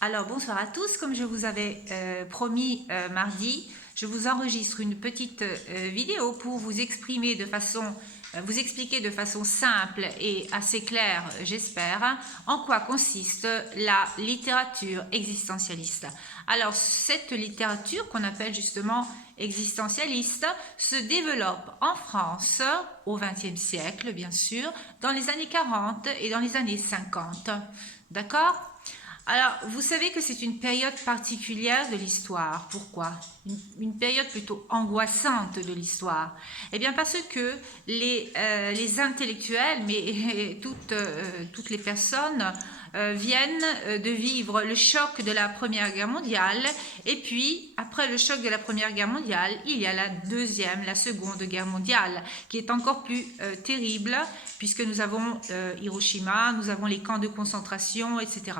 Alors bonsoir à tous, comme je vous avais promis mardi, je vous enregistre une petite vidéo pour vous exprimer de façon, vous expliquer de façon simple et assez claire, j'espère, en quoi consiste la littérature existentialiste. Alors cette littérature qu'on appelle justement existentialiste se développe en France au XXe siècle, bien sûr, dans les années 40 et dans les années 50. D'accord? Alors, vous savez que c'est une période particulière de l'histoire. Pourquoi? Une période plutôt angoissante de l'histoire. Eh bien, parce que les intellectuels, mais toutes les personnes viennent de vivre le choc de la Première Guerre mondiale. Et puis, après le choc de la Première Guerre mondiale, il y a la Seconde Guerre mondiale, qui est encore plus terrible, puisque nous avons Hiroshima, nous avons les camps de concentration, etc.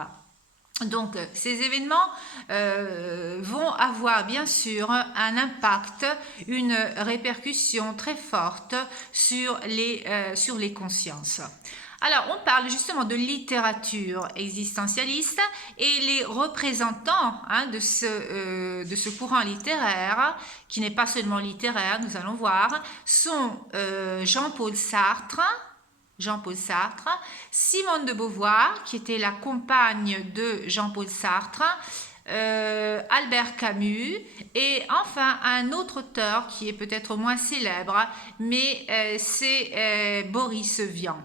Donc, ces événements vont avoir bien sûr un impact, une répercussion très forte sur les consciences. Alors, on parle justement de littérature existentialiste et les représentants de ce courant littéraire, qui n'est pas seulement littéraire, nous allons voir, sont Jean-Paul Sartre, Simone de Beauvoir, qui était la compagne de Jean-Paul Sartre, Albert Camus, et enfin un autre auteur qui est peut-être moins célèbre, mais c'est Boris Vian.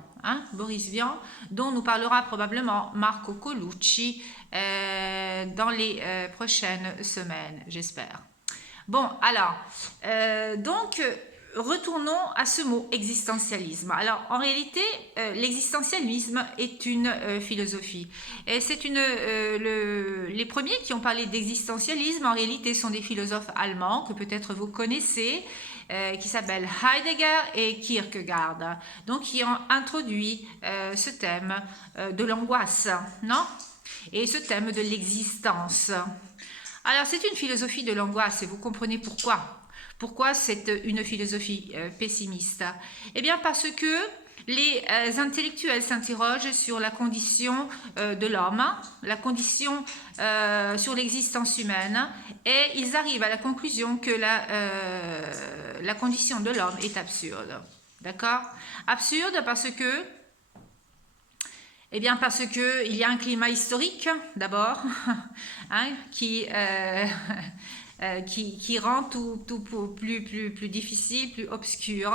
Boris Vian, dont nous parlera probablement Marco Colucci dans les prochaines semaines, j'espère. Bon, alors, retournons à ce mot existentialisme. Alors, en réalité, l'existentialisme est une philosophie. Et c'est les premiers qui ont parlé d'existentialisme, en réalité, sont des philosophes allemands que peut-être vous connaissez, qui s'appellent Heidegger et Kierkegaard, donc qui ont introduit ce thème de l'angoisse, non? Et ce thème de l'existence. Alors, c'est une philosophie de l'angoisse et vous comprenez pourquoi. Pourquoi c'est une philosophie pessimiste? Eh bien, parce que les intellectuels s'interrogent sur la condition de l'homme, la condition sur l'existence humaine, et ils arrivent à la conclusion que la condition de l'homme est absurde. D'accord? Absurde parce que eh bien parce qu'il y a un climat historique d'abord qui rend tout plus difficile, plus obscur.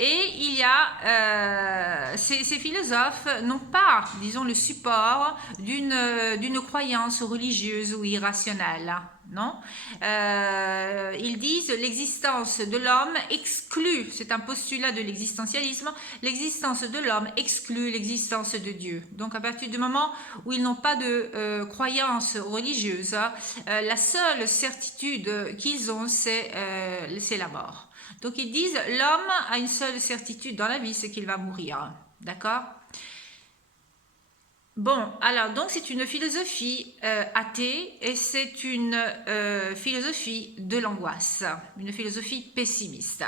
Et il y a ces philosophes n'ont pas, disons, le support d'une croyance religieuse ou irrationnelle. Non, ils disent l'existence de l'homme exclut, c'est un postulat de l'existentialisme, l'existence de l'homme exclut l'existence de Dieu. Donc à partir du moment où ils n'ont pas de croyance religieuse, la seule certitude qu'ils ont, c'est la mort. Donc ils disent l'homme a une seule certitude dans la vie, c'est qu'il va mourir. D'accord? Bon, alors donc c'est une philosophie athée et c'est une philosophie de l'angoisse, une philosophie pessimiste.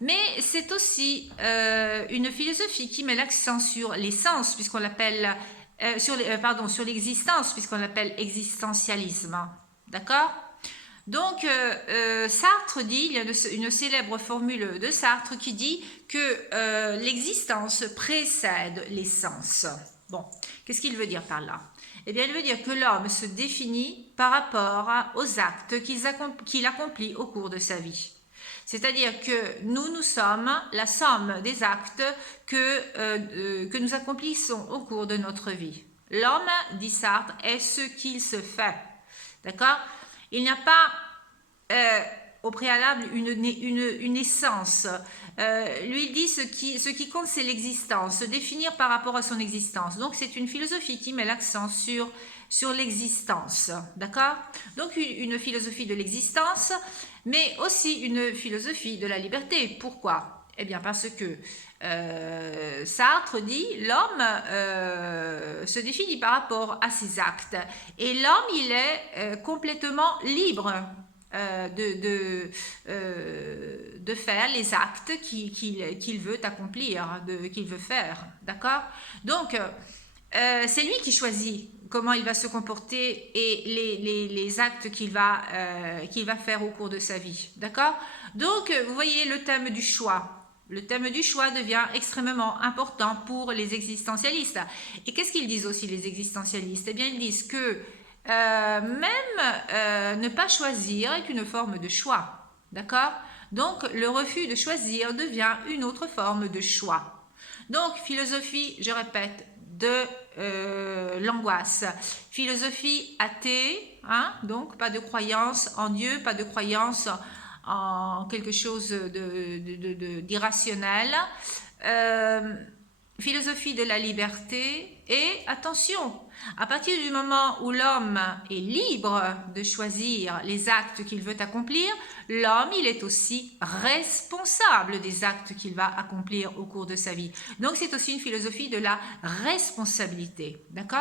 Mais c'est aussi une philosophie qui met l'accent sur l'essence, puisqu'on l'appelle sur l'existence, puisqu'on l'appelle existentialisme. D'accord? Donc, Sartre dit, il y a une célèbre formule de Sartre qui dit que l'existence précède l'essence. Bon, qu'est-ce qu'il veut dire par là? Eh bien, il veut dire que l'homme se définit par rapport aux actes qu'il accomplit au cours de sa vie. C'est-à-dire que nous sommes la somme des actes que nous accomplissons au cours de notre vie. L'homme, dit Sartre, est ce qu'il se fait. D'accord? Il n'y a pas au préalable une essence. Lui il dit ce qui compte, c'est l'existence, se définir par rapport à son existence. Donc c'est une philosophie qui met l'accent sur l'existence. D'accord? Donc une philosophie de l'existence, mais aussi une philosophie de la liberté. Pourquoi? Eh bien parce que Sartre dit l'homme se définit par rapport à ses actes et l'homme il est complètement libre de faire les actes qu'il veut accomplir, qu'il veut faire, d'accord? Donc c'est lui qui choisit comment il va se comporter et les actes qu'il va faire au cours de sa vie. D'accord? Donc, vous voyez le thème du choix. Le thème du choix devient extrêmement important pour les existentialistes. Et qu'est-ce qu'ils disent aussi, les existentialistes? Eh bien, ils disent que même ne pas choisir est une forme de choix. D'accord? Donc, le refus de choisir devient une autre forme de choix. Donc, philosophie, je répète, de l'angoisse. Philosophie athée, hein, donc pas de croyance en Dieu, pas de croyance en quelque chose d'irrationnel. Philosophie de la liberté et attention, à partir du moment où l'homme est libre de choisir les actes qu'il veut accomplir, l'homme, il est aussi responsable des actes qu'il va accomplir au cours de sa vie. Donc, c'est aussi une philosophie de la responsabilité, d'accord ?